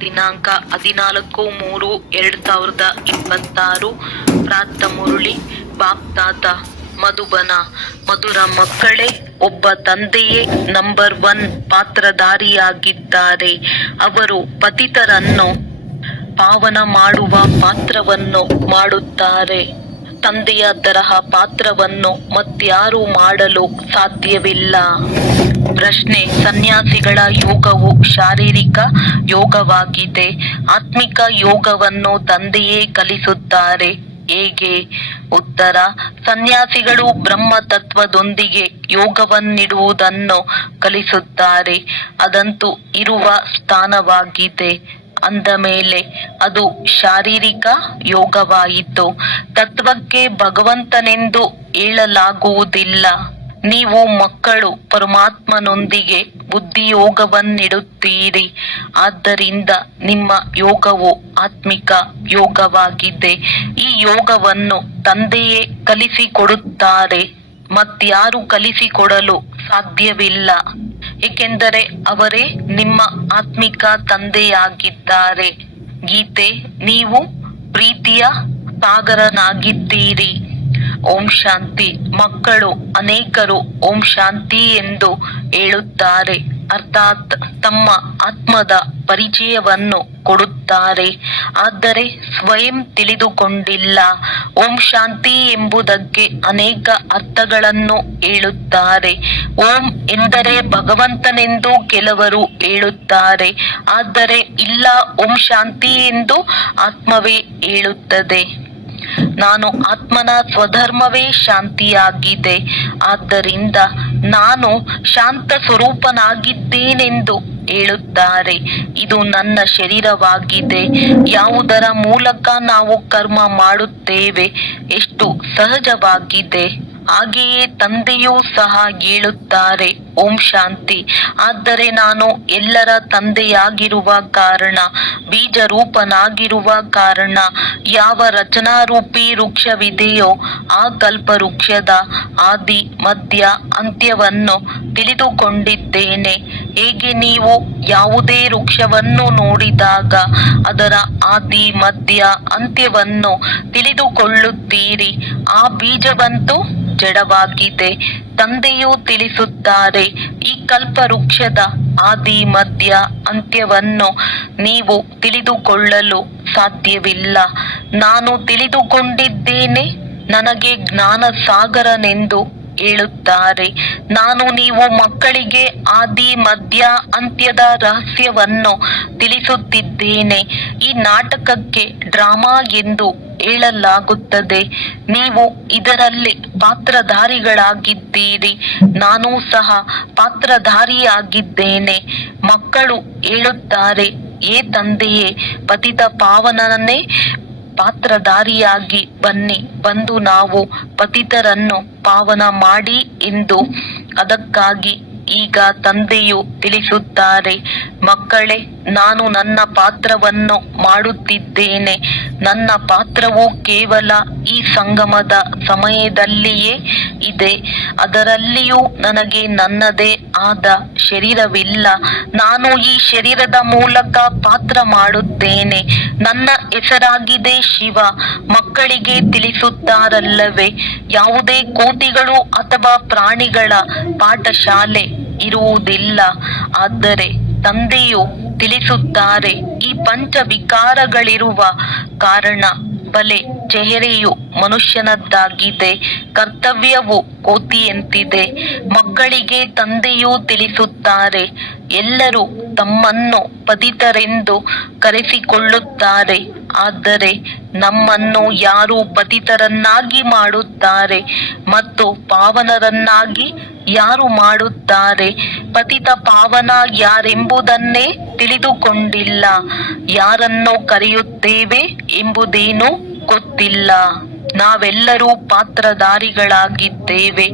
ದಿನಾಂಕ 14/3/2026 ಪ್ರಾತ ಮುರಳಿ ಬಾಪ್ದಾದ ಮಧುಬನ. ಮಧುರ ಮಕ್ಕಳೇ, ಒಬ್ಬ ತಂದೆಯೇ ನಂಬರ್ 1 ಪಾತ್ರಧಾರಿಯಾಗಿದ್ದಾರೆ. ಅವರು ಪತಿತರನ್ನು ಪಾವನ ಮಾಡುವ ಪಾತ್ರವನ್ನು ಮಾಡುತ್ತಾರೆ. ತಂದೆಯ ತರಹ ಪಾತ್ರವನ್ನು ಮತ್ಯಾರೂ ಮಾಡಲು ಸಾಧ್ಯವಿಲ್ಲ. ಪ್ರಶ್ನೆ: ಸನ್ಯಾಸಿಗಳ ಯೋಗವು ಶಾರೀರಿಕ ಯೋಗವಾಗಿದೆ. ಆತ್ಮಿಕ ಯೋಗವನ್ನು ತಂದೆಯೇ ಕಲಿಸುತ್ತಾರೆ. ಹೇಗೆ? ಉತ್ತರ: ಸನ್ಯಾಸಿಗಳು ಬ್ರಹ್ಮ ತತ್ವದೊಂದಿಗೆ ಯೋಗವನ್ನಿಡುವುದನ್ನು ಕಲಿಸುತ್ತಾರೆ. ಅದಂತೂ ಇರುವ ಸ್ಥಾನವಾಗಿದೆ. ಅಂದ ಮೇಲೆ ಅದು ಶಾರೀರಿಕ ಯೋಗವಾಯಿತು. ತತ್ವಕ್ಕೆ ಭಗವಂತನೆಂದು ಹೇಳಲಾಗುವುದಿಲ್ಲ. ನೀವು ಮಕ್ಕಳು ಪರಮಾತ್ಮನೊಂದಿಗೆ ಬುದ್ಧಿಯೋಗವನ್ನಿಡುತ್ತೀರಿ. ಆದ್ದರಿಂದ ನಿಮ್ಮ ಯೋಗವು ಆತ್ಮಿಕ ಯೋಗವಾಗಿದೆ. ಈ ಯೋಗವನ್ನು ತಂದೆಯೇ ಕಲಿಸಿಕೊಡುತ್ತಾರೆ. ಮತ್ಯಾರು ಕಲಿಸಿಕೊಡಲು ಸಾಧ್ಯವಿಲ್ಲ, ಏಕೆಂದರೆ ಅವರೇ ನಿಮ್ಮ ಆತ್ಮಿಕ ತಂದೆಯಾಗಿದ್ದಾರೆ. ಗೀತೆ: ನೀವು ಪ್ರೀತಿಯ ಸಾಗರನಾಗಿದ್ದೀರಿ. ಓಂ ಶಾಂತಿ. ಮಕ್ಕಳು ಅನೇಕರು ಓಂ ಶಾಂತಿ ಎಂದು ಹೇಳುತ್ತಾರೆ, ಅರ್ಥಾತ್ ತಮ್ಮ ಆತ್ಮದ ಪರಿಚಯವನ್ನು ಕೊಡುತ್ತಾರೆ, ಆದರೆ ಸ್ವಯಂ ತಿಳಿದುಕೊಂಡಿಲ್ಲ. ಓಂ ಶಾಂತಿ ಎಂಬುದಕ್ಕೆ ಅನೇಕ ಅರ್ಥಗಳನ್ನು ಹೇಳುತ್ತಾರೆ. ಓಂ ಎಂದರೆ ಭಗವಂತನೆಂದು ಕೆಲವರು ಹೇಳುತ್ತಾರೆ, ಆದರೆ ಇಲ್ಲ, ಓಂ ಶಾಂತಿ ಎಂದು ಆತ್ಮವೇ ಹೇಳುತ್ತದೆ. ನಾನು ಆತ್ಮನ ಸ್ವಧರ್ಮವೇ ಶಾಂತಿಯಾಗಿದೆ. ಆದ್ದರಿಂದ ನಾನು ಶಾಂತ ಸ್ವರೂಪನಾಗಿದ್ದೇನೆಂದು ಹೇಳುತ್ತಾರೆ. ಇದು ನನ್ನ ಶರೀರವಾಗಿದೆ. ಯಾವುದರ ಮೂಲಕ ನಾವು ಕರ್ಮ ಮಾಡುತ್ತೇವೆ ಎಷ್ಟು ಸಹಜವಾಗಿದೆ. ಹಾಗೆಯೇ ತಂದೆಯೂ ಸಹ ಹೇಳುತ್ತಾರೆ ಓಂ ಶಾಂತಿ. ಆದರೆ ನಾನು ಎಲ್ಲರ ತಂದೆಯಾಗಿರುವ ಕಾರಣ, ಬೀಜರೂಪನಾಗಿರುವ ಕಾರಣ, ಯಾವ ರಚನಾರೂಪಿ ವೃಕ್ಷವಿದೆಯೋ ಆ ಕಲ್ಪವೃಕ್ಷದ ಆದಿ ಮಧ್ಯ ಅಂತ್ಯವನ್ನು ತಿಳಿದುಕೊಂಡಿದ್ದೇನೆ. ಹೇಗೆ ನೀವು ಯಾವುದೇ ವೃಕ್ಷವನ್ನು ನೋಡಿದಾಗ ಅದರ ಆದಿ ಮಧ್ಯ ಅಂತ್ಯವನ್ನು ತಿಳಿದುಕೊಳ್ಳುತ್ತೀರಿ, ಆ ಬೀಜವಂತೂ ಜಡವಾಗಿದೆ. ತಂದೆಯು ತಿಳಿಸುತ್ತಾರೆ, ಈ ಕಲ್ಪವೃಕ್ಷದ ಆದಿ ಮಧ್ಯ ಅಂತ್ಯವನ್ನು ನೀವು ತಿಳಿದುಕೊಳ್ಳಲು ಸಾಧ್ಯವಿಲ್ಲ. ನಾನು ತಿಳಿದುಕೊಂಡಿದ್ದೇನೆ. ನನಗೆ ಜ್ಞಾನ ಸಾಗರನೆಂದು ಹೇಳುತ್ತಾರೆ. ನಾನು ನೀವು ಮಕ್ಕಳಿಗೆ ಆದಿ ಮಧ್ಯ ಅಂತ್ಯದ ರಹಸ್ಯವನ್ನು ತಿಳಿಸುತ್ತಿದ್ದೇನೆ. ಈ ನಾಟಕಕ್ಕೆ ಡ್ರಾಮಾ ಎಂದು ಹೇಳಲಾಗುತ್ತದೆ. ನೀವು ಇದರಲ್ಲಿ ಪಾತ್ರಧಾರಿಗಳಾಗಿದ್ದೀರಿ. ನಾನೂ ಸಹ ಪಾತ್ರಧಾರಿಯಾಗಿದ್ದೇನೆ. ಮಕ್ಕಳು ಹೇಳುತ್ತಾರೆ, ಏ ತಂದೆಯೇ, ಪತಿತ ಪಾವನನೇ ಪಾತ್ರಧಾರಿಯಾಗಿ ಬನ್ನಿ, ಬಂದು ನಾವು ಪತಿತರನ್ನು ಪಾವನ ಮಾಡಿ ಎಂದು. ಅದಕ್ಕಾಗಿ ಈಗ ತಂದೆಯು ತಿಳಿಸುತ್ತಾರೆ, ಮಕ್ಕಳೇ, ನಾನು ನನ್ನ ಪಾತ್ರವನ್ನು ಮಾಡುತ್ತಿದ್ದೇನೆ. ನನ್ನ ಪಾತ್ರವು ಕೇವಲ ಈ ಸಂಗಮದ ಸಮಯದಲ್ಲಿಯೇ ಇದೆ. ಅದರಲ್ಲಿಯೂ ನನಗೆ ನನ್ನದೇ ಆದ ಶರೀರವಿಲ್ಲ. ನಾನು ಈ ಶರೀರದ ಮೂಲಕ ಪಾತ್ರ ಮಾಡುತ್ತೇನೆ. ನನ್ನ ಹೆಸರಾಗಿದೆ ಶಿವ. ಮಕ್ಕಳಿಗೆ ತಿಳಿಸುತ್ತಾರಲ್ಲವೇ, ಯಾವುದೇ ಕೋಟಿಗಳು ಅಥವಾ ಪ್ರಾಣಿಗಳ ಪಾಠಶಾಲೆ ಇರುವುದಿಲ್ಲ. ಆದರೆ ತಂದೆಯು ತಿಳಿಸುತ್ತಾರೆ, ಈ ಪಂಚವಿಕಾರಗಳಿರುವ ಕಾರಣ ಬಲೆ ಚೆಹರೆಯು ಮನುಷ್ಯನದ್ದಾಗಿದೆ, ಕರ್ತವ್ಯವು ಕೋತಿಯಂತಿದೆ. ಮಕ್ಕಳಿಗೆ ತಂದೆಯು ತಿಳಿಸುತ್ತಾರೆ, ಎಲ್ಲರೂ ತಮ್ಮನ್ನು ಪತಿತರೆಂದು ಕರೆಸಿಕೊಳ್ಳುತ್ತಾರೆ, ಆದರೆ ನಮ್ಮನ್ನು ಯಾರು ಪತಿತರನ್ನಾಗಿ ಮಾಡುತ್ತಾರೆ ಮತ್ತು ಪಾವನರನ್ನಾಗಿ ಯಾರು ಮಾಡುತ್ತಾರೆ? ಪತಿತ ಪಾವನ ಯಾರೆಂಬುದನ್ನೇ ತಿಳಿದುಕೊಂಡಿಲ್ಲ. ಯಾರನ್ನು ಕರೆಯುತ್ತೇವೆ ಎಂಬುದೇನೂ ಗೊತ್ತಿಲ್ಲ. ನಾವೆಲ್ಲರೂ ಪಾತ್ರಧಾರಿಗಳಾಗಿದ್ದೇವೆ.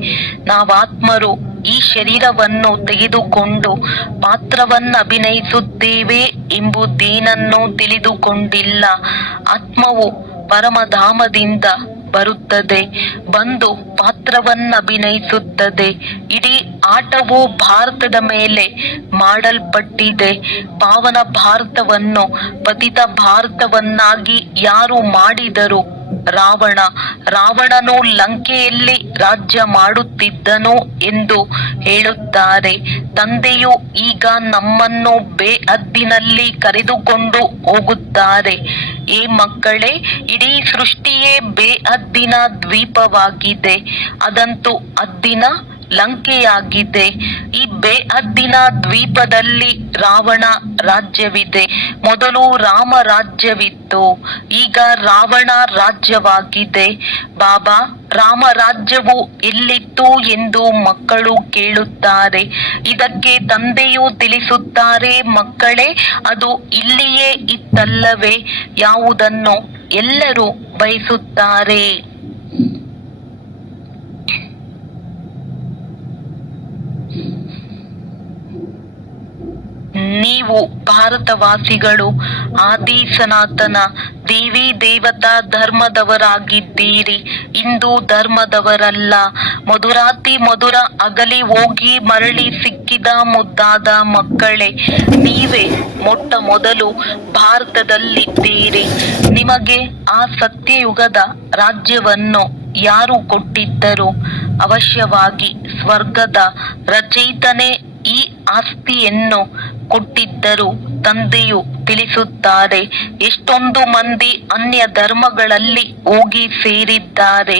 ನಾವಾತ್ಮರು ಈ ಶರೀರವನ್ನು ತೆಗೆದುಕೊಂಡು ಪಾತ್ರವನ್ನು ಅಭಿನಯಿಸುತ್ತೇವೆ ಎಂಬುದೇನನ್ನೂ ತಿಳಿದುಕೊಂಡಿಲ್ಲ. ಆತ್ಮವು ಪರಮಧಾಮದಿಂದ ಬರುತ್ತದೆ, ಬಂದು ಪಾತ್ರವನ್ನಭಿನಯಿಸುತ್ತದೆ. ಇಡೀ ಆಟವು ಭಾರತದ ಮೇಲೆ ಮಾಡಲ್ಪಟ್ಟಿದೆ. ಪಾವನ ಭಾರತವನ್ನು ಪತಿತ ಭಾರತವನ್ನಾಗಿ ಯಾರು ಮಾಡಿದರು? ರಾವಣನು ಲಂಕೆಯಲ್ಲಿ ರಾಜ್ಯ ಮಾಡುತ್ತಿದ್ದನು ಎಂದು ಹೇಳುತ್ತಾರೆ. ತಂದೆಯು ಈಗ ನಮ್ಮನ್ನು ಬೇಹದ್ದಿನಲ್ಲಿ ಕರೆದುಕೊಂಡು ಹೋಗುತ್ತಾರೆ. ಏ ಮಕ್ಕಳೇ, ಇಡೀ ಸೃಷ್ಟಿಯೇ ಬೇಹದ್ದಿನ ದ್ವೀಪವಾಗಿದೆ. ಅದಂತೂ ಹದ್ದಿನ ಲಂಕೆಯಾಗಿದೆ. ಈ ಬೇಹದ್ದಿನ ದ್ವೀಪದಲ್ಲಿ ರಾವಣ ರಾಜ್ಯವಿದೆ. ಮೊದಲು ರಾಮ ರಾಜ್ಯವಿತ್ತು, ಈಗ ರಾವಣ ರಾಜ್ಯವಾಗಿದೆ. ಬಾಬಾ, ರಾಮ ರಾಜ್ಯವು ಎಲ್ಲಿತ್ತು ಎಂದು ಮಕ್ಕಳು ಕೇಳುತ್ತಾರೆ. ಇದಕ್ಕೆ ತಂದೆಯು ತಿಳಿಸುತ್ತಾರೆ, ಮಕ್ಕಳೇ, ಅದು ಇಲ್ಲಿಯೇ ಇತ್ತಲ್ಲವೇ? ಯಾವುದನ್ನು ಎಲ್ಲರೂ ಬಯಸುತ್ತಾರೆ. ನೀವು ಭಾರತವಾಸಿಗಳು ಆದಿ ಸನಾತನ ದೇವಿ ದೇವತಾ ಧರ್ಮದವರಾಗಿದ್ದೀರಿ, ಹಿಂದೂ ಧರ್ಮದವರಲ್ಲ. ಮಧುರಾತಿ ಮಧುರ ಅಗಲಿ ಹೋಗಿ ಮರಳಿ ಸಿಕ್ಕಿದ ಮುದ್ದಾದ ಮಕ್ಕಳೇ, ನೀವೇ ಮೊಟ್ಟ ಮೊದಲು ಭಾರತದಲ್ಲಿದ್ದೀರಿ. ನಿಮಗೆ ಆ ಸತ್ಯಯುಗದ ರಾಜ್ಯವನ್ನು ಯಾರು ಕೊಟ್ಟಿದ್ದರು? ಅವಶ್ಯವಾಗಿ ಸ್ವರ್ಗದ ರಚಯಿತನೇ ಈ ಆಸ್ತಿಯನ್ನು ಕೊಟ್ಟಿದ್ದರು. ತಂದೆಯು ತಿಳಿಸುತ್ತಾರೆ, ಎಷ್ಟೊಂದು ಮಂದಿ ಅನ್ಯ ಧರ್ಮಗಳಲ್ಲಿ ಹೋಗಿ ಸೇರಿದ್ದಾರೆ.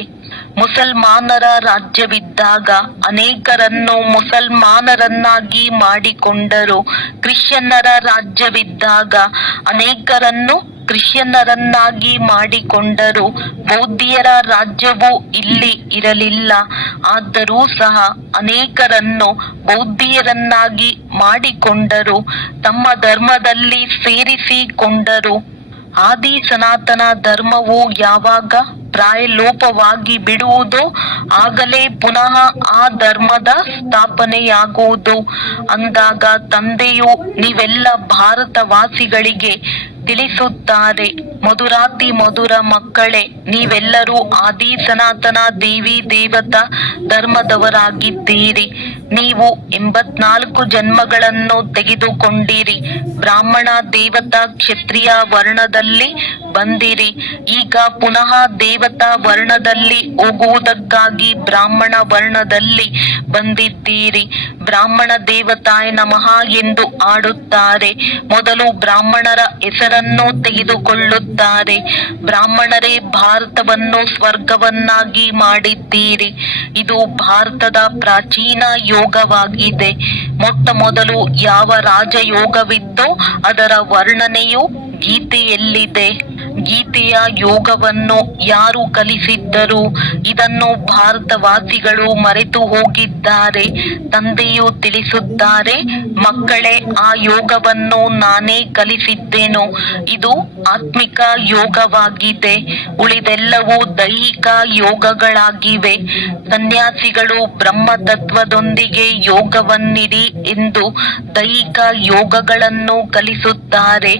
ಮುಸಲ್ಮಾನರ ರಾಜ್ಯವಿದ್ದಾಗ ಅನೇಕರನ್ನು ಮುಸಲ್ಮಾನರನ್ನಾಗಿ ಮಾಡಿಕೊಂಡರು. ಕ್ರಿಶ್ಚಿಯನ್ನರ ರಾಜ್ಯವಿದ್ದಾಗ ಅನೇಕರನ್ನು ಕ್ರಿಶ್ಚಿಯನ್ನರನ್ನಾಗಿ ಮಾಡಿಕೊಂಡರು. ಬೌದ್ಧಿಯರ ರಾಜ್ಯವೂ ಇಲ್ಲಿ ಇರಲಿಲ್ಲ. ಆದರೂ ಸಹ ಅನೇಕರನ್ನು ಬೌದ್ಧಿಯರನ್ನಾಗಿ ಮಾಡಿಕೊಂಡರು, ತಮ್ಮ ಧರ್ಮದಲ್ಲಿ ಸೇರಿಸಿಕೊಂಡರು. ಆದಿ ಸನಾತನ ಧರ್ಮವು ಯಾವಾಗ ಪ್ರಾಯಲೋಪವಾಗಿ ಬಿಡುವುದೋ ಆಗಲೇ ಪುನಃ ಆ ಧರ್ಮದ ಸ್ಥಾಪನೆಯಾಗುವುದು. ಅಂದಾಗ ತಂದೆಯು ನೀವೆಲ್ಲ ಭಾರತವಾಸಿಗಳಿಗೆ ತಿಳಿಸುತ್ತಾರೆ, ಮಧುರಾತಿ ಮಧುರ ಮಕ್ಕಳೇ, ನೀವೆಲ್ಲರೂ ಆದಿ ಸನಾತನ ದೇವಿ ದೇವತಾ ಧರ್ಮದವರಾಗಿದ್ದೀರಿ. ನೀವು 84 ಜನ್ಮಗಳನ್ನು ತೆಗೆದುಕೊಂಡಿರಿ. ಬ್ರಾಹ್ಮಣ ದೇವತಾ ಕ್ಷತ್ರಿಯ ವರ್ಣದಲ್ಲಿ ಬಂದಿರಿ. ಈಗ ಪುನಃ ದೇವತಾ ವರ್ಣದಲ್ಲಿ ಹೋಗುವುದಕ್ಕಾಗಿ ಬ್ರಾಹ್ಮಣ ವರ್ಣದಲ್ಲಿ ಬಂದಿದ್ದೀರಿ. ಬ್ರಾಹ್ಮಣ ದೇವತಾಯ ನಮಃ ಎಂದು ಆಡುತ್ತಾರೆ. ಮೊದಲು ಬ್ರಾಹ್ಮಣರ ಹೆಸರನ್ನು ತೆಗೆದುಕೊಳ್ಳುತ್ತಾರೆ. ಬ್ರಾಹ್ಮಣರೇ ಭಾರತವನ್ನು ಸ್ವರ್ಗವನ್ನಾಗಿ ಮಾಡಿದ್ದೀರಿ. ಇದು ಭಾರತದ ಪ್ರಾಚೀನ ಯೋಗವಾಗಿದೆ. ಮೊಟ್ಟ ಮೊದಲು ಯಾವ ರಾಜಯೋಗವಿತ್ತೋ ಅದರ ವರ್ಣನೆಯು ಗೀತೆಯಲ್ಲಿದೆ. ಗೀತೆಯ ಯೋಗವನ್ನು ಯಾರು ಕಲಿಸಿದ್ದರು? ಇದನ್ನು ಭಾರತವಾಸಿಗಳು ಮರೆತು ಹೋಗಿದ್ದಾರೆ. ತಂದೆಯು ತಿಳಿಸುತ್ತಾರೆ, ಮಕ್ಕಳೇ, ಆ ಯೋಗವನ್ನು ನಾನೇ ಕಲಿಸಿದ್ದೇನು. ಇದು ಆತ್ಮಿಕ ಯೋಗವಾಗಿದೆ. ಉಳಿದೆಲ್ಲವೂ ದೈಹಿಕ ಯೋಗಗಳಾಗಿವೆ. ಸನ್ಯಾಸಿಗಳು ಬ್ರಹ್ಮ ತತ್ವದೊಂದಿಗೆ ಯೋಗವನ್ನಿಡಿ ಎಂದು ದೈಹಿಕ ಯೋಗಗಳನ್ನು ಕಲಿಸುತ್ತಾರೆ.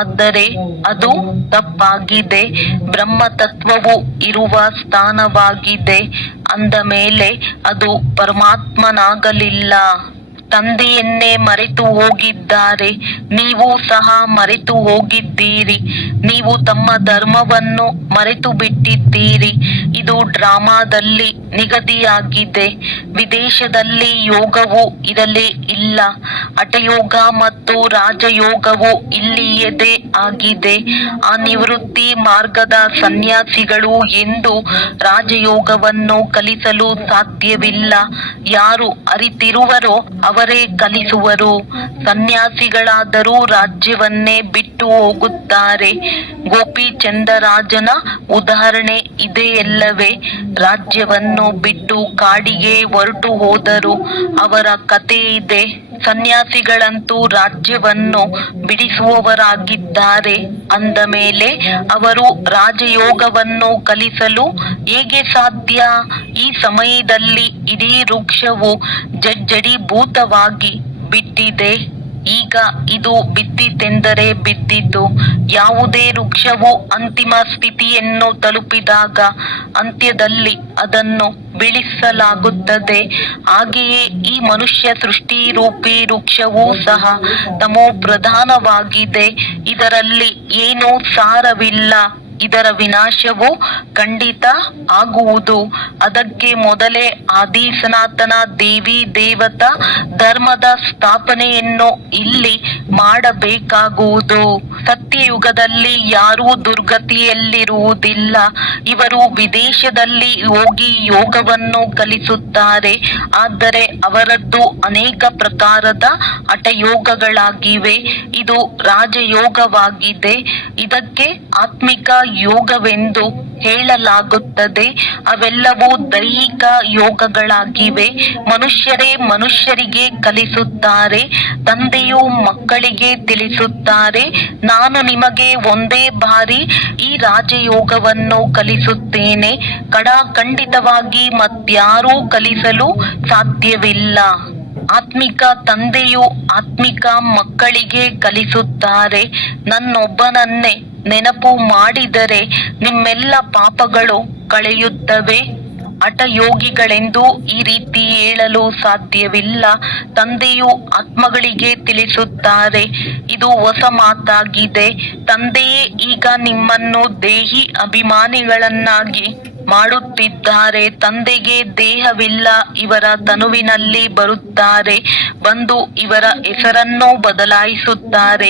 ಆದರೆ ಅದು ತಪ್ಪಾಗಿದೆ. ಬ್ರಹ್ಮ ತತ್ವವು ಇರುವ ಸ್ಥಾನವಾಗಿದೆ. ಅಂದ ಮೇಲೆ ಅದು ಪರಮಾತ್ಮನಾಗಲಿಲ್ಲ. ತಂದೆಯನ್ನೇ ಮರೆತು ಹೋಗಿದ್ದಾರೆ. ನೀವು ಸಹ ಮರೆತು ಹೋಗಿದ್ದೀರಿ. ನೀವು ತಮ್ಮ ಧರ್ಮವನ್ನು ಮರೆತು ಬಿಟ್ಟಿದ್ದೀರಿ. ಇದು ಡ್ರಾಮಾದಲ್ಲಿ ನಿಗದಿಯಾಗಿದೆ. ವಿದೇಶದಲ್ಲಿ ಯೋಗವು ಇರಲೇ ಇಲ್ಲ. ಹಠಯೋಗ ಮತ್ತು ರಾಜಯೋಗವು ಇಲ್ಲಿಯದೇ ಆಗಿದೆ. ಆ ನಿವೃತ್ತಿ ಮಾರ್ಗದ ಸನ್ಯಾಸಿಗಳು ಎಂದು ರಾಜಯೋಗವನ್ನು ಕಲಿಸಲು ಸಾಧ್ಯವಿಲ್ಲ. ಯಾರು ಅರಿತಿರುವರೋ ಅವರೇ ಕಲಿಸುವರು. ಸನ್ಯಾಸಿಗಳಾದರೂ ರಾಜ್ಯವನ್ನೇ ಬಿಟ್ಟು ಹೋಗುತ್ತಾರೆ. ಗೋಪಿಚಂದರಾಜನ ಉದಾಹರಣೆ ಇದೆಯಲ್ಲವೇ? ರಾಜ್ಯವನ್ನು ಬಿಟ್ಟು ಕಾಡಿಗೆ ಹೊರಟು ಹೋದರು. ಅವರ ಕಥೆ ಇದೆ. ಸನ್ಯಾಸಿಗಳಂತೂ ರಾಜ್ಯವನ್ನು ಬಿಡಿಸುವವರಾಗಿದ್ದಾರೆ. ಅಂದ ಮೇಲೆ ಅವರು ರಾಜಯೋಗವನ್ನು ಕಲಿಸಲು ಹೇಗೆ ಸಾಧ್ಯ? ಈ ಸಮಯದಲ್ಲಿ ಇಡೀ ವೃಕ್ಷವು ಜಡ್ಜಡೀಭೂತವಾಗಿ ಬಿಟ್ಟಿದೆ. ಈಗ ಇದು ಬಿದ್ದಿತೆಂದರೆ ಬಿದ್ದಿತು. ಯಾವುದೇ ವೃಕ್ಷವು ಅಂತಿಮ ಸ್ಥಿತಿಯನ್ನು ತಲುಪಿದಾಗ ಅಂತ್ಯದಲ್ಲಿ ಅದನ್ನು ಬೀಳಿಸಲಾಗುತ್ತದೆ. ಹಾಗೆಯೇ ಈ ಮನುಷ್ಯ ಸೃಷ್ಟಿ ರೂಪಿ ವೃಕ್ಷವೂ ಸಹ ತಮೋ ಪ್ರಧಾನವಾಗಿದೆ. ಇದರಲ್ಲಿ ಏನೂ ಸಾರವಿಲ್ಲ. ಇದರ ವಿನಾಶವು ಖಂಡಿತ ಆಗುವುದು. ಅದಕ್ಕೆ ಮೊದಲೇ ಆದಿ ಸನಾತನ ದೇವಿ ದೇವತಾ ಧರ್ಮದ ಸ್ಥಾಪನೆಯನ್ನು ಇಲ್ಲಿ ಮಾಡಬೇಕಾಗುವುದು. ಸತ್ಯಯುಗದಲ್ಲಿ ಯಾರೂ ದುರ್ಗತಿಯಲ್ಲಿರುವುದಿಲ್ಲ. ಇವರು ವಿದೇಶದಲ್ಲಿ ಹೋಗಿ ಯೋಗವನ್ನು ಕಲಿಸುತ್ತಾರೆ. ಆದರೆ ಅವರದ್ದು ಅನೇಕ ಪ್ರಕಾರದ ಹಠಯೋಗಗಳಾಗಿವೆ. ಇದು ರಾಜಯೋಗವಾಗಿದೆ. ಇದಕ್ಕೆ ಆತ್ಮಿಕ ಯೋಗವೆಂದು ಹೇಳಲಾಗುತ್ತದೆ. ಅವೆಲ್ಲವೂ ದೈಹಿಕ ಯೋಗಗಳಾಗಿವೆ. ಮನುಷ್ಯರೇ ಮನುಷ್ಯರಿಗೆ ಕಲಿಸುತ್ತಾರೆ. ತಂದೆಯು ಮಕ್ಕಳಿಗೆ ತಿಳಿಸುತ್ತಾರೆ, ನಾನು ನಿಮಗೆ ಒಂದೇ ಬಾರಿ ಈ ರಾಜಯೋಗವನ್ನು ಕಲಿಸುತ್ತೇನೆ. ಖಂಡಿತವಾಗಿ ಮತ್ಯಾರೂ ಕಲಿಸಲು ಸಾಧ್ಯವಿಲ್ಲ. ಆತ್ಮಿಕ ತಂದೆಯು ಆತ್ಮಿಕ ಮಕ್ಕಳಿಗೆ ಕಲಿಸುತ್ತಾರೆ, ನನ್ನೊಬ್ಬನನ್ನೇ ನೆನಪು ಮಾಡಿದರೆ ನಿಮ್ಮೆಲ್ಲ ಪಾಪಗಳು ಕಳೆಯುತ್ತವೆ. ಹಠಯೋಗಿಗಳೆಂದು ಈ ರೀತಿ ಹೇಳಲು ಸಾಧ್ಯವಿಲ್ಲ. ತಂದೆಯು ಆತ್ಮಗಳಿಗೆ ತಿಳಿಸುತ್ತಾರೆ, ಇದು ಹೊಸ ಮಾತಾಗಿದೆ. ತಂದೆಯೇ ಈಗ ನಿಮ್ಮನ್ನು ದೇಹಿ ಅಭಿಮಾನಿಗಳನ್ನಾಗಿ ಮಾಡುತ್ತಿದ್ದಾರೆ. ತಂದೆಗೆ ದೇಹವಿಲ್ಲ. ಇವರ ತನುವಿನಲ್ಲಿ ಬರುತ್ತಾರೆ. ಬಂದು ಇವರ ಹೆಸರನ್ನು ಬದಲಾಯಿಸುತ್ತಾರೆ,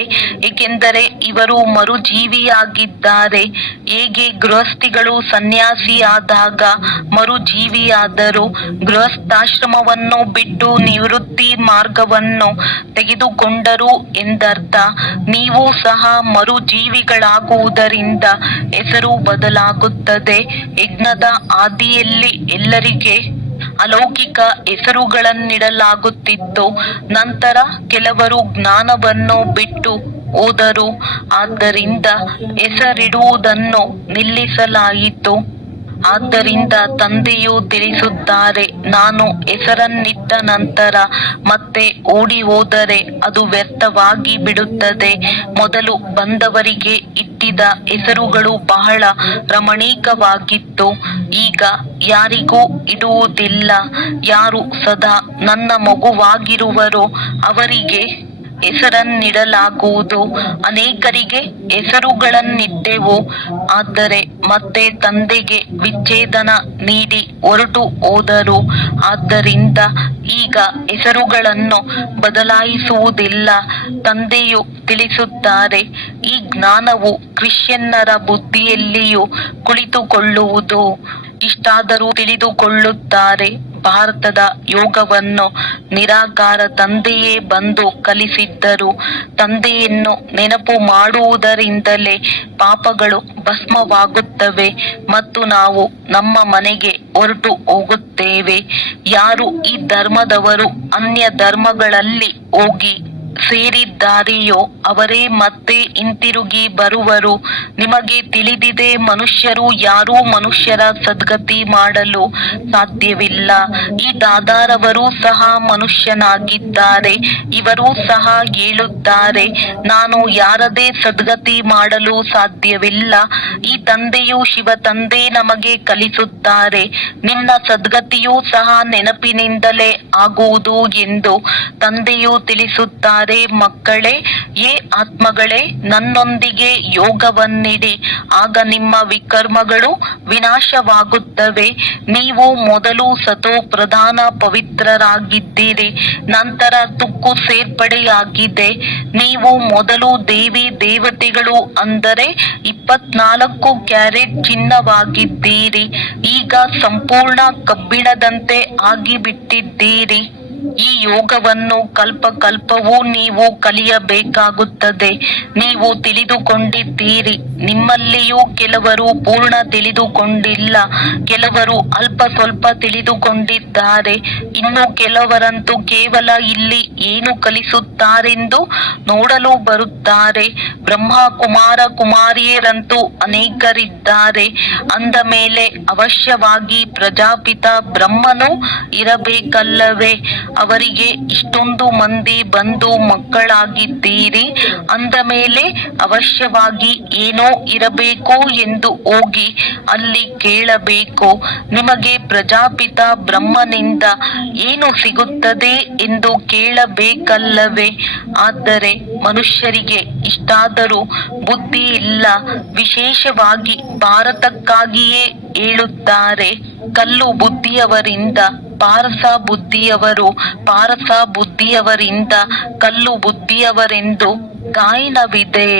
ಏಕೆಂದರೆ ಇವರು ಮರುಜೀವಿಯಾಗಿದ್ದಾರೆ. ಹೇಗೆ ಗೃಹಸ್ಥಿಗಳು ಸನ್ಯಾಸಿಯಾದಾಗ ಮರುಜೀವಿಯಾದರು, ಗೃಹಸ್ಥಾಶ್ರಮವನ್ನು ಬಿಟ್ಟು ನಿವೃತ್ತಿ ಮಾರ್ಗವನ್ನು ತೆಗೆದುಕೊಂಡರು ಎಂದರ್ಥ. ನೀವು ಸಹ ಮರುಜೀವಿಗಳಾಗುವುದರಿಂದ ಹೆಸರು ಬದಲಾಗುತ್ತದೆ. ಯಜ್ಞದ ಆದಿಯಲ್ಲಿ ಎಲ್ಲರಿಗೆ ಅಲೌಕಿಕ ಹೆಸರುಗಳನ್ನಿಡಲಾಗುತ್ತಿತ್ತು. ನಂತರ ಕೆಲವರು ಜ್ಞಾನವನ್ನು ಬಿಟ್ಟು ಹೋದರು. ಆದ್ದರಿಂದ ಹೆಸರಿಡುವುದನ್ನು ನಿಲ್ಲಿಸಲಾಯಿತು. ಆದ್ದರಿಂದ ತಂದೆಯು ತಿಳಿಸುತ್ತಾರೆ, ನಾನು ಹೆಸರನ್ನಿಟ್ಟ ನಂತರ ಮತ್ತೆ ಓಡಿ ಹೋದರೆ ಅದು ವ್ಯರ್ಥವಾಗಿ ಬಿಡುತ್ತದೆ. ಮೊದಲು ಬಂದವರಿಗೆ ಇಟ್ಟಿದ್ದ ಹೆಸರುಗಳು ಬಹಳ ರಮಣೀಕವಾಗಿತ್ತು. ಈಗ ಯಾರಿಗೂ ಇಡುವುದಿಲ್ಲ. ಯಾರು ಸದಾ ನನ್ನ ಮಗುವಾಗಿರುವರೋ ಅವರಿಗೆ ಹೆಸರನ್ನಿಡಲಾಗುವುದು. ಅನೇಕರಿಗೆ ಹೆಸರುಗಳನ್ನಿಟ್ಟೆವು, ಆದರೆ ಮತ್ತೆ ತಂದೆಗೆ ವಿಚ್ಛೇದನ ನೀಡಿ ಹೊರಟು ಹೋದರು. ಆದ್ದರಿಂದ ಈಗ ಹೆಸರುಗಳನ್ನು ಬದಲಾಯಿಸುವುದಿಲ್ಲ. ತಂದೆಯು ತಿಳಿಸುತ್ತಾರೆ, ಈ ಜ್ಞಾನವು ಕ್ರಿಶ್ಚಿಯನ್ನರ ಬುದ್ಧಿಯಲ್ಲಿಯೂ ಕುಳಿತುಕೊಳ್ಳುವುದು. ಇಷ್ಟಾದರೂ ತಿಳಿದುಕೊಳ್ಳುತ್ತಾರೆ, ಭಾರತದ ಯೋಗವನ್ನು ನಿರಾಕಾರ ತಂದೆಯೇ ಬಂದು ಕಲಿಸಿದ್ದರು. ತಂದೆಯನ್ನು ನೆನಪು ಮಾಡುವುದರಿಂದಲೇ ಪಾಪಗಳು ಭಸ್ಮವಾಗುತ್ತವೆ ಮತ್ತು ನಾವು ನಮ್ಮ ಮನೆಗೆ ಹೊರಟು ಹೋಗುತ್ತೇವೆ. ಯಾರು ಈ ಧರ್ಮದವರು ಅನ್ಯ ಧರ್ಮಗಳಲ್ಲಿ ಹೋಗಿ ಸೇರಿದ್ದಾರೆಯೋ ಅವರೇ ಮತ್ತೆ ಹಿಂತಿರುಗಿ ಬರುವರು. ನಿಮಗೆ ತಿಳಿದಿದೆ, ಮನುಷ್ಯರು ಯಾರೂ ಮನುಷ್ಯರ ಸದ್ಗತಿ ಮಾಡಲು ಸಾಧ್ಯವಿಲ್ಲ. ಈ ದಾದಾರವರು ಸಹ ಮನುಷ್ಯನಾಗಿದ್ದಾರೆ. ಇವರು ಸಹ ಹೇಳುತ್ತಾರೆ, ನಾನು ಯಾರದೇ ಸದ್ಗತಿ ಮಾಡಲು ಸಾಧ್ಯವಿಲ್ಲ. ಈ ತಂದೆಯು ಶಿವ ತಂದೆ ನಮಗೆ ಕಲಿಸುತ್ತಾರೆ, ನಿನ್ನ ಸದ್ಗತಿಯೂ ಸಹ ನೆನಪಿನಿಂದಲೇ ಆಗುವುದು ಎಂದು. ತಂದೆಯು ತಿಳಿಸುತ್ತಾರೆ, ಮಕ್ಕಳೇ, ಏ ಆತ್ಮಗಳೇ, ನನ್ನೊಂದಿಗೆ ಯೋಗವನ್ನಿಡಿ, ಆಗ ನಿಮ್ಮ ವಿಕರ್ಮಗಳು ವಿನಾಶವಾಗುತ್ತವೆ. ನೀವು ಮೊದಲು ಸತೋ ಪ್ರಧಾನ ಪವಿತ್ರರಾಗಿದ್ದೀರಿ, ನಂತರ ತುಕ್ಕು ಸೇರ್ಪಡೆಯಾಗಿದೆ. ನೀವು ಮೊದಲು ದೇವಿ ದೇವತೆಗಳು ಅಂದರೆ 24 ಕ್ಯಾರೆಟ್ ಚಿನ್ನವಾಗಿದ್ದೀರಿ. ಈಗ ಸಂಪೂರ್ಣ ಕಬ್ಬಿಣದಂತೆ ಆಗಿಬಿಟ್ಟಿದ್ದೀರಿ. ಈ ಯೋಗವನ್ನು ಕಲ್ಪವೂ ನೀವು ಕಲಿಯಬೇಕಾಗುತ್ತದೆ. ನೀವು ತಿಳಿದುಕೊಂಡಿದ್ದೀರಿ. ನಿಮ್ಮಲ್ಲಿಯೂ ಕೆಲವರು ಪೂರ್ಣ ತಿಳಿದುಕೊಂಡಿಲ್ಲ, ಕೆಲವರು ಅಲ್ಪ ಸ್ವಲ್ಪ ತಿಳಿದುಕೊಂಡಿದ್ದಾರೆ. ಇನ್ನು ಕೆಲವರಂತೂ ಕೇವಲ ಇಲ್ಲಿ ಏನು ಕಲಿಸುತ್ತಾರೆಂದು ನೋಡಲು ಬರುತ್ತಾರೆ. ಬ್ರಹ್ಮ ಕುಮಾರ ಕುಮಾರಿಯರಂತೂ ಅನೇಕರಿದ್ದಾರೆ. ಅಂದ ಮೇಲೆ ಅವಶ್ಯವಾಗಿ ಪ್ರಜಾಪಿತ ಬ್ರಹ್ಮನು ಇರಬೇಕಲ್ಲವೇ? ಅವರಿಗೆ ಇಷ್ಟೊಂದು ಮಂದಿ ಬಂದು ಮಕ್ಕಳಾಗಿದ್ದೀರಿ ಅಂದ ಮೇಲೆ ಅವಶ್ಯವಾಗಿ ಏನೋ ಇರಬೇಕು ಎಂದು ಹೋಗಿ ಅಲ್ಲಿ ಕೇಳಬೇಕು. ನಿಮಗೆ ಪ್ರಜಾಪಿತ ಬ್ರಹ್ಮನಿಂದ ಏನು ಸಿಗುತ್ತದೆ ಎಂದು ಕೇಳಬೇಕಲ್ಲವೇ? ಆದರೆ ಮನುಷ್ಯರಿಗೆ ಇಷ್ಟಾದರೂ ಬುದ್ಧಿ ಇಲ್ಲ. ವಿಶೇಷವಾಗಿ ಭಾರತಕ್ಕಾಗಿಯೇ ಹೇಳುತ್ತಾರೆ, ಕಲ್ಲು ಬುದ್ಧಿಯವರಿಂದ ಪಾರಸ ಬುದ್ಧಿಯವರು, ಪಾರಸ ಬುದ್ಧಿಯವರಿಂದ ಕಲ್ಲು ಬುದ್ಧಿಯವರೆಂದು ಗಾಯನವಿದೆ.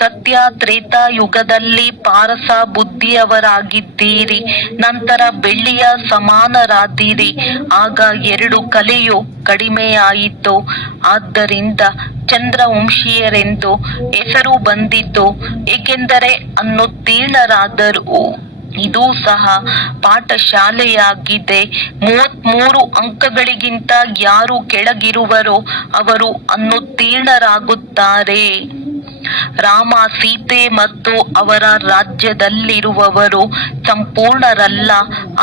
ಸತ್ಯ ತ್ರೇತಾಯುಗದಲ್ಲಿ ಪಾರಸ ಬುದ್ಧಿಯವರಾಗಿದ್ದೀರಿ, ನಂತರ ಬೆಳ್ಳಿಯ ಸಮಾನರಾದಿರಿ. ಆಗ 2 ಕಲೆಯು ಕಡಿಮೆಯಾಯಿತು. ಆದ್ದರಿಂದ ಚಂದ್ರವಂಶೀಯರೆಂದು ಹೆಸರು ಬಂದಿತು, ಏಕೆಂದರೆ ಅನುತ್ತೀರ್ಣರಾದರು. ಇದು ಸಹ ಪಾಠಶಾಲೆಯಾಗಿದೆ. 33 ಅಂಕಗಳಿಗಿಂತ ಯಾರು ಕೆಳಗಿರುವರೋ ಅವರು ಅನುತ್ತೀರ್ಣರಾಗುತ್ತಾರೆ. ರಾಮ, ಸೀತೆ ಮತ್ತು ಅವರ ರಾಜ್ಯದಲ್ಲಿರುವವರು ಸಂಪೂರ್ಣರಲ್ಲ.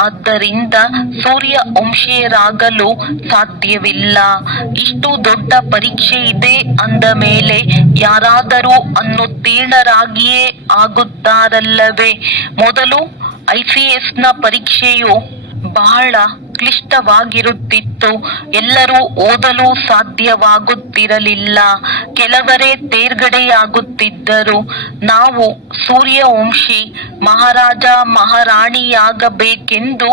ಆದ್ದರಿಂದ ಸೂರ್ಯ ವಂಶೀಯರಾಗಲು ಸಾಧ್ಯವಿಲ್ಲ. ಇಷ್ಟು ದೊಡ್ಡ ಪರೀಕ್ಷೆ ಇದೆ ಅಂದ ಮೇಲೆ ಯಾರಾದರೂ ಅನುತ್ತೀರ್ಣರಾಗಿಯೇ ಆಗುತ್ತಾರಲ್ಲವೇ? ಮೊದಲು ICSನ ಪರೀಕ್ಷೆಯು ಬಹಳ ಕ್ಲಿಷ್ಟವಾಗಿರುತ್ತಿತ್ತು. ಎಲ್ಲರೂ ಓದಲು ಸಾಧ್ಯವಾಗುತ್ತಿರಲಿಲ್ಲ. ಕೆಲವರೇ ತೇರ್ಗಡೆಯಾಗುತ್ತಿದ್ದರು. ನಾವು ಸೂರ್ಯವಂಶಿ ಮಹಾರಾಜ ಮಹಾರಾಣಿಯಾಗಬೇಕೆಂದು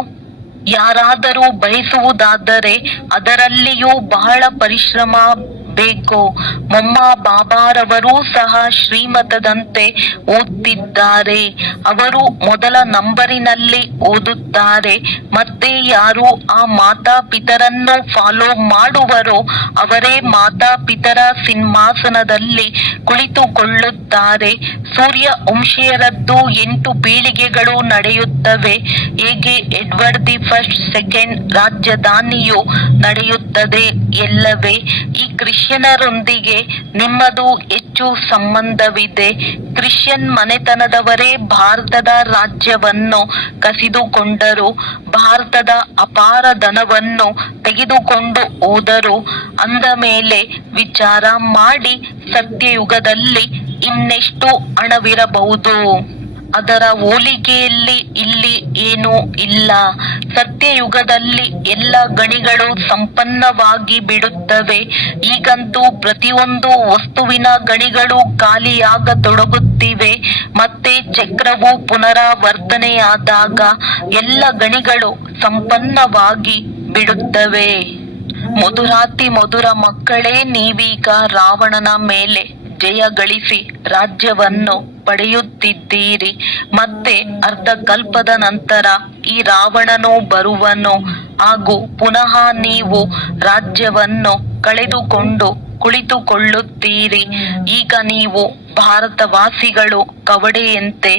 ಯಾರಾದರೂ ಬಯಸುವುದಾದರೆ ಅದರಲ್ಲಿಯೂ ಬಹಳ ಪರಿಶ್ರಮ ಬೇಕು. ಮೊಮ್ಮ ಬಾಬಾರವರೂ ಸಹ ಶ್ರೀಮತದಂತೆ ಓದುತ್ತಿದ್ದಾರೆ. ಅವರು ಮೊದಲ ನಂಬರಿನಲ್ಲಿ ಓದುತ್ತಾರೆ. ಮತ್ತೆ ಯಾರು ಆ ಮಾತಾಪಿತರನ್ನು ಫಾಲೋ ಮಾಡುವರೋ ಅವರೇ ಮಾತಾಪಿತರ ಸಿಂಹಾಸನದಲ್ಲಿ ಕುಳಿತುಕೊಳ್ಳುತ್ತಾರೆ. ಸೂರ್ಯ ವಂಶೀಯರದ್ದು 8 ಪೀಳಿಗೆಗಳು ನಡೆಯುತ್ತವೆ. ಹೇಗೆ ಎಡ್ವರ್ಡ್ ದಿ ಫಸ್ಟ್ ಸೆಕೆಂಡ್ ರಾಜಧಾನಿಯು ನಡೆಯುತ್ತದೆ ಎಲ್ಲವೇ? ಈ ಕ್ರಿಶ್ಚಿಯನರೊಂದಿಗೆ ನಿಮ್ಮದು ಹೆಚ್ಚು ಸಂಬಂಧವಿದೆ. ಕ್ರಿಶ್ಚಿಯನ್ ಮನೆತನದವರೇ ಭಾರತದ ರಾಜ್ಯವನ್ನು ಕಸಿದುಕೊಂಡರು, ಭಾರತದ ಅಪಾರ ಧನವನ್ನು ತೆಗೆದುಕೊಂಡು ಹೋದರು. ಅಂದ ಮೇಲೆ ವಿಚಾರ ಮಾಡಿ, ಸತ್ಯಯುಗದಲ್ಲಿ ಇನ್ನೆಷ್ಟು ಹಣವಿರಬಹುದು? ಅದರ ಹೋಲಿಕೆಯಲ್ಲಿ ಇಲ್ಲಿ ಏನೂ ಇಲ್ಲ. ಸತ್ಯಯುಗದಲ್ಲಿ ಎಲ್ಲ ಗಣಿಗಳು ಸಂಪನ್ನವಾಗಿ ಬಿಡುತ್ತವೆ. ಈಗಂತೂ ಪ್ರತಿಯೊಂದು ವಸ್ತುವಿನ ಗಣಿಗಳು ಖಾಲಿಯಾಗತೊಡಗುತ್ತಿವೆ. ಮತ್ತೆ ಚಕ್ರವು ಪುನರಾವರ್ತನೆಯಾದಾಗ ಎಲ್ಲ ಗಣಿಗಳು ಸಂಪನ್ನವಾಗಿ ಬಿಡುತ್ತವೆ. ಮಧುರಾತಿ ಮಧುರ ಮಕ್ಕಳೇ, ನೀವೀಗ ರಾವಣನ ಮೇಲೆ ಜಯ ಗಳಿಸಿ ರಾಜ್ಯವನ್ನು ಪಡೆಯುತ್ತಿದ್ದೀರಿ. ಮತ್ತೆ ಅರ್ಧ ಕಲ್ಪದ ನಂತರ ಈ ರಾವಣನು ಬರುವನು ಹಾಗೂ ಪುನಃ ನೀವು ರಾಜ್ಯವನ್ನು ಕಳೆದುಕೊಂಡು ಕುಳಿತುಕೊಳ್ಳುತ್ತೀರಿ. ಈಗ ನೀವು ಭಾರತವಾಸಿಗಳು ಕವಡೆಯಂತೆ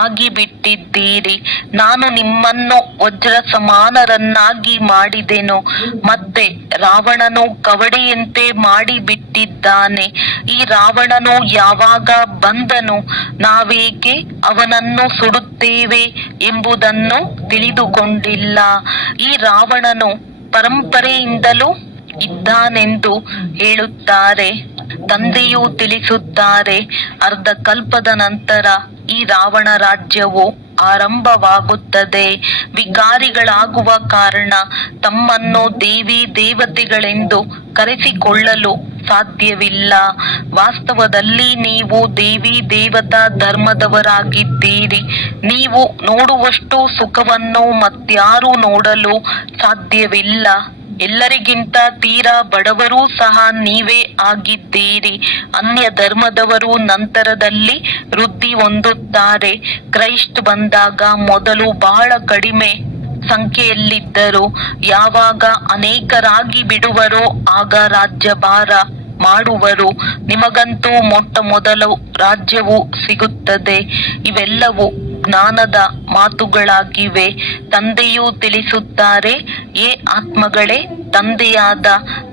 ಆಗಿಬಿಟ್ಟಿದ್ದೀರಿ. ನಾನು ನಿಮ್ಮನ್ನು ವಜ್ರ ಸಮಾನರನ್ನಾಗಿ ಮಾಡಿದೆನು, ಮತ್ತೆ ರಾವಣನು ಕವಡೆಯಂತೆ ಮಾಡಿಬಿಟ್ಟಿದ್ದಾನೆ. ಈ ರಾವಣನು ಯಾವಾಗ ಬಂದನು, ನಾವೇಕೆ ಅವನನ್ನು ಸುಡುತ್ತೇವೆ ಎಂಬುದನ್ನು ತಿಳಿದುಕೊಂಡಿಲ್ಲ. ಈ ರಾವಣನು ಪರಂಪರೆಯಿಂದಲೂ ಇದ್ದಾನೆಂದು ಹೇಳುತ್ತಾರೆ. ತಂದೆಯು ತಿಳಿಸುತ್ತಾರೆ, ಅರ್ಧ ಕಲ್ಪದ ನಂತರ ಈ ರಾವಣ ರಾಜ್ಯವು ಆರಂಭವಾಗುತ್ತದೆ. ವಿಕಾರಿಗಳಾಗುವ ಕಾರಣ ತಮ್ಮನ್ನು ದೇವಿ ದೇವತೆಗಳೆಂದು ಕರೆಸಿಕೊಳ್ಳಲು ಸಾಧ್ಯವಿಲ್ಲ. ವಾಸ್ತವದಲ್ಲಿ ನೀವು ದೇವಿ ದೇವತಾ ಧರ್ಮದವರಾಗಿದ್ದೀರಿ. ನೀವು ನೋಡುವಷ್ಟು ಸುಖವನ್ನು ಮತ್ಯಾರೂ ನೋಡಲು ಸಾಧ್ಯವಿಲ್ಲ. ಎಲ್ಲರಿಗಿಂತ ತೀರಾ ಬಡವರೂ ಸಹ ನೀವೇ ಆಗಿದ್ದೀರಿ. ಅನ್ಯ ಧರ್ಮದವರು ನಂತರದಲ್ಲಿ ವೃದ್ಧಿ ಹೊಂದುತ್ತಾರೆ. ಕ್ರೈಸ್ಟ್ ಬಂದಾಗ ಮೊದಲು ಬಹಳ ಕಡಿಮೆ ಸಂಖ್ಯೆಯಲ್ಲಿದ್ದರು. ಯಾವಾಗ ಅನೇಕರಾಗಿ ಬಿಡುವರೋ ಆಗ ರಾಜ್ಯಭಾರ ಮಾಡುವರು. ನಿಮಗಂತೂ ಮೊಟ್ಟ ಮೊದಲು ರಾಜ್ಯವು ಸಿಗುತ್ತದೆ. ಇವೆಲ್ಲವೂ ಜ್ಞಾನದ ಮಾತುಗಳಾಗಿವೆ. ತಂದೆಯು ತಿಳಿಸುತ್ತಾರೆ, ಏ ಆತ್ಮಗಳೇ, ತಂದೆಯಾದ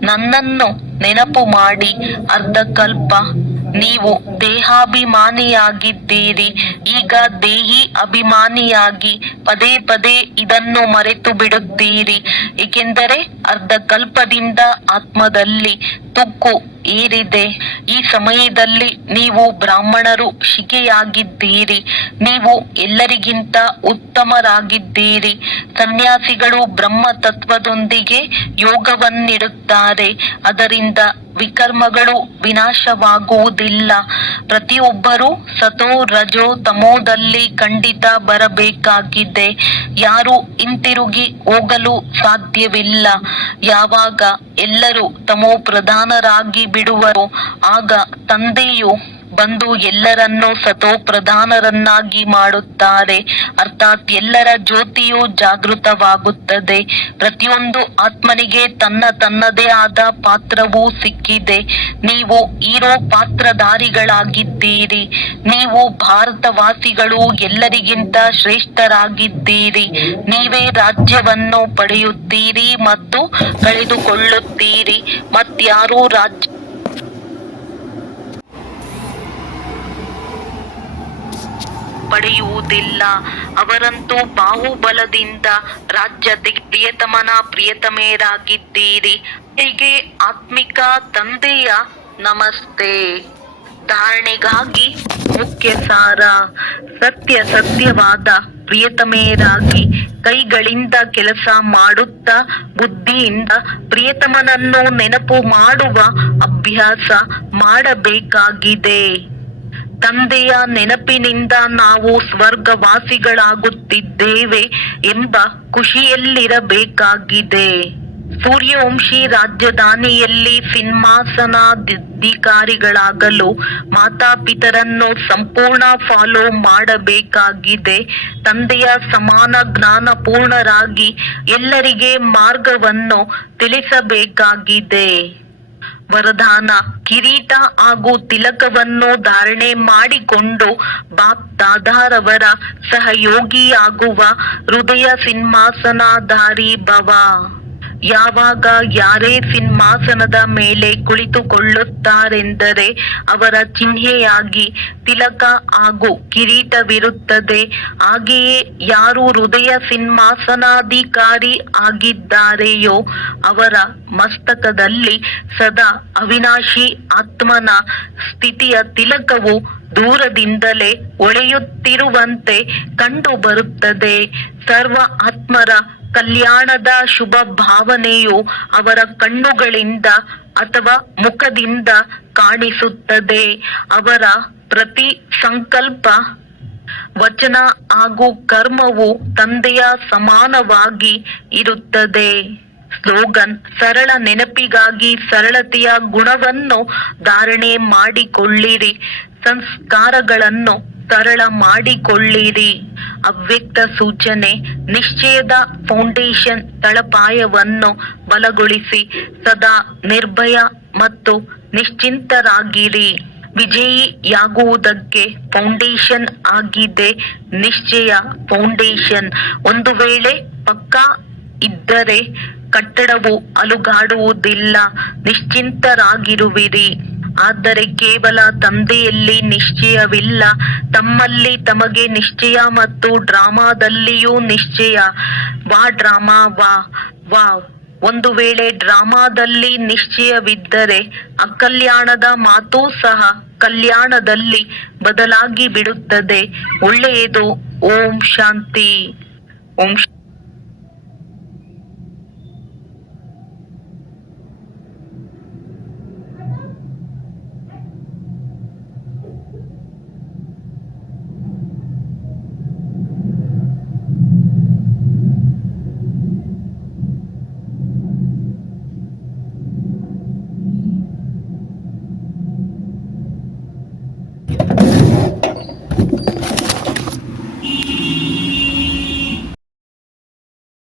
ನನ್ನನ್ನು ನೆನಪು ಮಾಡಿ. ಅರ್ಧಕಲ್ಪ ನೀವು ದೇಹಾಭಿಮಾನಿಯಾಗಿದ್ದೀರಿ, ಈಗ ದೇಹಿ ಅಭಿಮಾನಿಯಾಗಿ ಪದೇ ಪದೇ ಇದನ್ನು ಮರೆತು ಬಿಡುತ್ತೀರಿ. ಏಕೆಂದರೆ ಅರ್ಧಕಲ್ಪದಿಂದ ಆತ್ಮದಲ್ಲಿ ತುಕ್ಕು ಏರಿದೆ. ಈ ಸಮಯದಲ್ಲಿ ನೀವು ಬ್ರಾಹ್ಮಣರು ಶಿಕೆಯಾಗಿದ್ದೀರಿ. ನೀವು ಎಲ್ಲರಿಗಿಂತ ಉತ್ತಮರಾಗಿದ್ದೀರಿ. ಸನ್ಯಾಸಿಗಳು ಬ್ರಹ್ಮ ತತ್ವದೊಂದಿಗೆ ಯೋಗವನ್ನಿಡುತ್ತಾರೆ. ಅದರಿಂದ ವಿಕರ್ಮಗಳು ವಿನಾಶವಾಗುವುದಿಲ್ಲ. ಪ್ರತಿಯೊಬ್ಬರೂ ಸತೋ ರಜೋ ತಮೋದಲ್ಲಿ ಖಂಡಿತ ಬರಬೇಕಾಗಿದೆ. ಯಾರು ಹಿಂತಿರುಗಿ ಹೋಗಲು ಸಾಧ್ಯವಿಲ್ಲ. ಯಾವಾಗ ಎಲ್ಲರೂ ತಮೋ ಪ್ರಧಾನರಾಗಿ ಬಿಡುವರೋ ಆಗ ತಂದೆಯು ಬಂದು ಎಲ್ಲರನ್ನೂ ಸತೋ ಪ್ರಧಾನರನ್ನಾಗಿ ಮಾಡುತ್ತಾರೆ. ಅರ್ಥಾತ್ ಎಲ್ಲರ ಜ್ಯೋತಿಯು ಜಾಗೃತವಾಗುತ್ತದೆ. ಪ್ರತಿಯೊಂದು ಆತ್ಮನಿಗೆ ತನ್ನದೇ ಆದ ಪಾತ್ರವೂ ಸಿಕ್ಕಿದೆ. ನೀವು ಹೀರೋ ಪಾತ್ರಧಾರಿಗಳಾಗಿದ್ದೀರಿ. ನೀವು ಭಾರತವಾಸಿಗಳು ಎಲ್ಲರಿಗಿಂತ ಶ್ರೇಷ್ಠರಾಗಿದ್ದೀರಿ. ನೀವೇ ರಾಜ್ಯವನ್ನು ಪಡೆಯುತ್ತೀರಿ ಮತ್ತು ಕಳೆದುಕೊಳ್ಳುತ್ತೀರಿ. ಮತ್ಯಾರೂ ರಾಜ್ಯ ಪಡೆಯುವುದಿಲ್ಲ. ಅವರಂತೂ ಬಾಹುಬಲದಿಂದ ರಾಜ್ಯದ ಪ್ರಿಯತಮನ ಪ್ರಿಯತಮೆಯರಾಗಿದ್ದೀರಿ. ಹೀಗೆ ಆತ್ಮಿಕ ತಂದೆಯ ನಮಸ್ತೆ. ಧಾರಣೆಗಾಗಿ ಮುಖ್ಯ ಸಾರ: ಸತ್ಯವಾದ ಪ್ರಿಯತಮೆಯರಾಗಿ ಕೈಗಳಿಂದ ಕೆಲಸ ಮಾಡುತ್ತಾ ಬುದ್ಧಿಯಿಂದ ಪ್ರಿಯತಮನನ್ನು ನೆನಪು ಮಾಡುವ ಅಭ್ಯಾಸ ಮಾಡಬೇಕಾಗಿದೆ. ತಂದೆಯ ನೆನಪಿನಿಂದ ನಾವು ಸ್ವರ್ಗವಾಸಿಗಳಾಗುತ್ತಿದ್ದೇವೆ ಎಂಬ ಖುಷಿಯಲ್ಲಿರಬೇಕಾಗಿದೆ. ಸೂರ್ಯವಂಶಿ ರಾಜಧಾನಿಯಲ್ಲಿ ಸಿಂಹಾಸನಾಧಿಕಾರಿಗಳಾಗಲು ಮಾತಾಪಿತರನ್ನು ಸಂಪೂರ್ಣ ಫಾಲೋ ಮಾಡಬೇಕಾಗಿದೆ. ತಂದೆಯ ಸಮಾನ ಜ್ಞಾನಪೂರ್ಣರಾಗಿ ಎಲ್ಲರಿಗೆ ಮಾರ್ಗವನ್ನು ತಿಳಿಸಬೇಕಾಗಿದೆ. ವರದಾನ: ಕಿರೀಟ ಹಾಗೂ ತಿಲಕವನ್ನು ಧಾರಣೆ ಮಾಡಿಕೊಂಡು ಬಾಪ್ ದಾದಾರವರ ಸಹಯೋಗಿಯಾಗುವ ಹೃದಯ ಸಿಂಹಾಸನಧಾರಿ ಭವ. ಯಾವಾಗ ಯಾರೇ ಸಿಂಹಾಸನದ ಮೇಲೆ ಕುಳಿತುಕೊಳ್ಳುತ್ತಾರೆಂದರೆ ಅವರ ಚಿಹ್ನೆಯಾಗಿ ತಿಲಕ ಹಾಗೂ ಕಿರೀಟವಿರುತ್ತದೆ. ಹಾಗೆಯೇ ಯಾರು ಹೃದಯ ಸಿಂಹಾಸನಾಧಿಕಾರಿ ಆಗಿದ್ದಾರೆಯೋ ಅವರ ಮಸ್ತಕದಲ್ಲಿ ಸದಾ ಅವಿನಾಶಿ ಆತ್ಮನ ಸ್ಥಿತಿಯ ತಿಲಕವು ದೂರದಿಂದಲೇ ಹೊಳೆಯುತ್ತಿರುವಂತೆ ಕಂಡು ಬರುತ್ತದೆ. ಸರ್ವ ಆತ್ಮರ ಕಲ್ಯಾಣದ ಶುಭ ಭಾವನೆಯು ಅವರ ಕಣ್ಣುಗಳಿಂದ ಅಥವಾ ಮುಖದಿಂದ ಕಾಣಿಸುತ್ತದೆ. ಅವರ ಪ್ರತಿ ಸಂಕಲ್ಪ, ವಚನ ಹಾಗೂ ಕರ್ಮವು ತಂದೆಯ ಸಮಾನವಾಗಿ ಇರುತ್ತದೆ. ಸ್ಲೋಗನ್: ಸರಳ ನೆನಪಿಗಾಗಿ ಸರಳತೆಯ ಗುಣವನ್ನು ಧಾರಣೆ ಮಾಡಿಕೊಳ್ಳಿರಿ. ಸಂಸ್ಕಾರಗಳನ್ನು ಸರಳ ಮಾಡಿಕೊಳ್ಳಿರಿ. ಅವ್ಯಕ್ತ ಸೂಚನೆ: ನಿಶ್ಚಯದ ಫೌಂಡೇಶನ್ ತಳಪಾಯವನ್ನು ಬಲಗೊಳಿಸಿ ಸದಾ ನಿರ್ಭಯ ಮತ್ತು ನಿಶ್ಚಿಂತರಾಗಿರಿ. ವಿಜಯಿಯಾಗುವುದಕ್ಕೆ ಫೌಂಡೇಶನ್ ಆಗಿದೆ ನಿಶ್ಚಯ. ಫೌಂಡೇಶನ್ ಒಂದು ವೇಳೆ ಪಕ್ಕಾ ಇದ್ದರೆ ಕಟ್ಟಡವು ಅಲುಗಾಡುವುದಿಲ್ಲ. ನಿಶ್ಚಿಂತರಾಗಿರುವಿರಿ. ಆದರೆ ಕೇವಲ ತಂದೆಯಲ್ಲಿ ನಿಶ್ಚಯವಿಲ್ಲ, ತಮ್ಮಲ್ಲಿ ತಮಗೆ ನಿಶ್ಚಯ ಮತ್ತು ಡ್ರಾಮಾದಲ್ಲಿಯೂ ನಿಶ್ಚಯ. ವಾ ಡ್ರಾಮಾ ವಾವ್. ಒಂದು ವೇಳೆ ಡ್ರಾಮಾದಲ್ಲಿ ನಿಶ್ಚಯವಿದ್ದರೆ ಅಕಲ್ಯಾಣದ ಮಾತೂ ಸಹ ಕಲ್ಯಾಣದಲ್ಲಿ ಬದಲಾಗಿ ಬಿಡುತ್ತದೆ. ಒಳ್ಳೆಯದು. ಓಂ ಶಾಂತಿ. ಓಂ